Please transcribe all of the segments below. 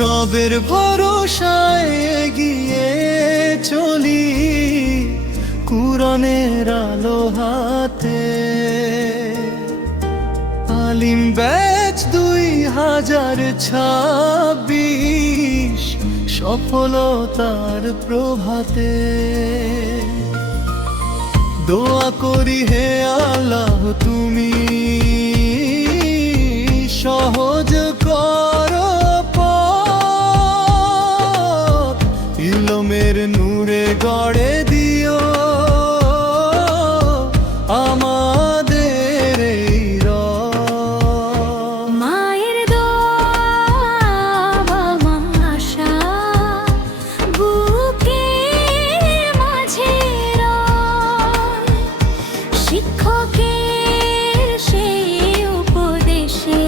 রবের ভরসায় এগিয়ে চলি, কুরআনের আলো হাতে। আলিম ব্যাচ 2026, সফলতার প্রভাতে। দোয়া করি হে আল্লাহ, তুমি সহজ করো পথ, ইলমের নূরে গড়ে দিও আমাদের এই রব। মায়ের দোয়া আশা বুকের মাঝে রয়, শিক্ষকের সেই উপদেশে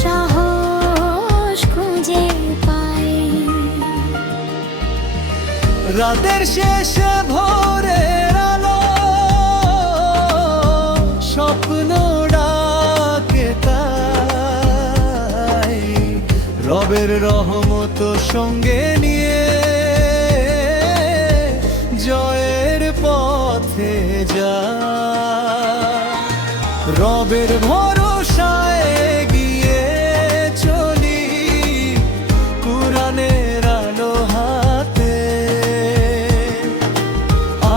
সাহস খুঁজে পাই। রাতের শেষে ভোরের আলো, স্বপ্ন ডাকে তাই। রবের রহমত সঙ্গে নিয়ে জয়ের পথে যা। রবের ভরসায় এগিয়ে চলি, কুরআনের আলো হাতে।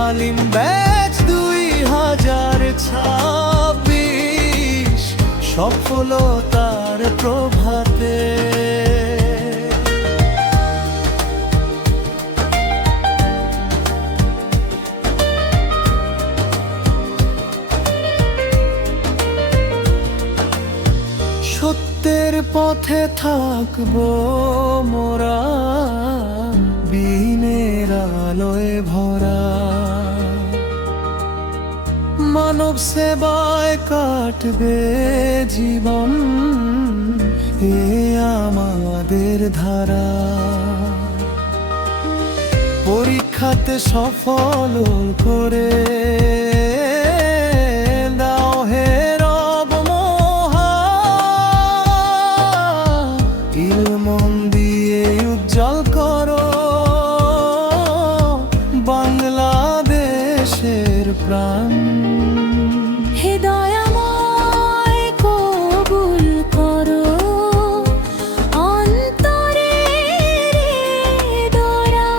আলিম ব্যাচ 2026, সফলতার প্রভাতে। সত্যের পথে থাকবো মোরা, বিনের আলোয় ভরা। মানব সেবায় কাটবে জীবন, এ আমাদের ধারা। পরীক্ষাতে সফল করে দাও হে রব মহান, ইলম দিয়ে উজ্জ্বল করো বাংলাদেশের প্রাণ। হে দয়াময় কবুল করো অন্তরের দয়া,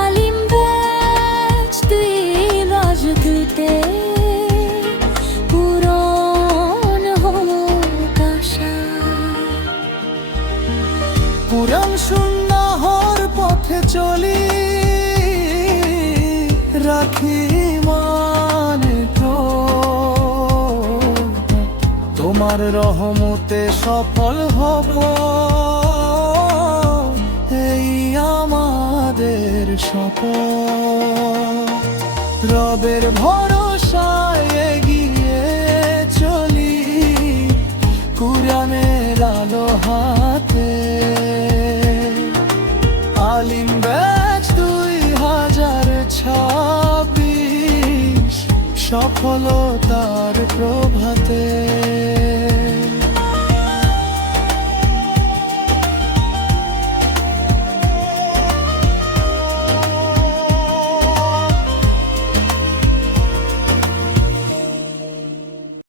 আলিম ব্যাচ 2026, পূরণ হোক আশা। কুরআন সুন্নাহর পথে চলি, রাখি মানে তোমার রহমতে সফল হব, এই আমাদের শপথ। রবের ভরসায় এগিয়ে চলি, কুরআনের আলো হাতে। আলিম ব্যাচ 2026, সফলতার প্রভাতে।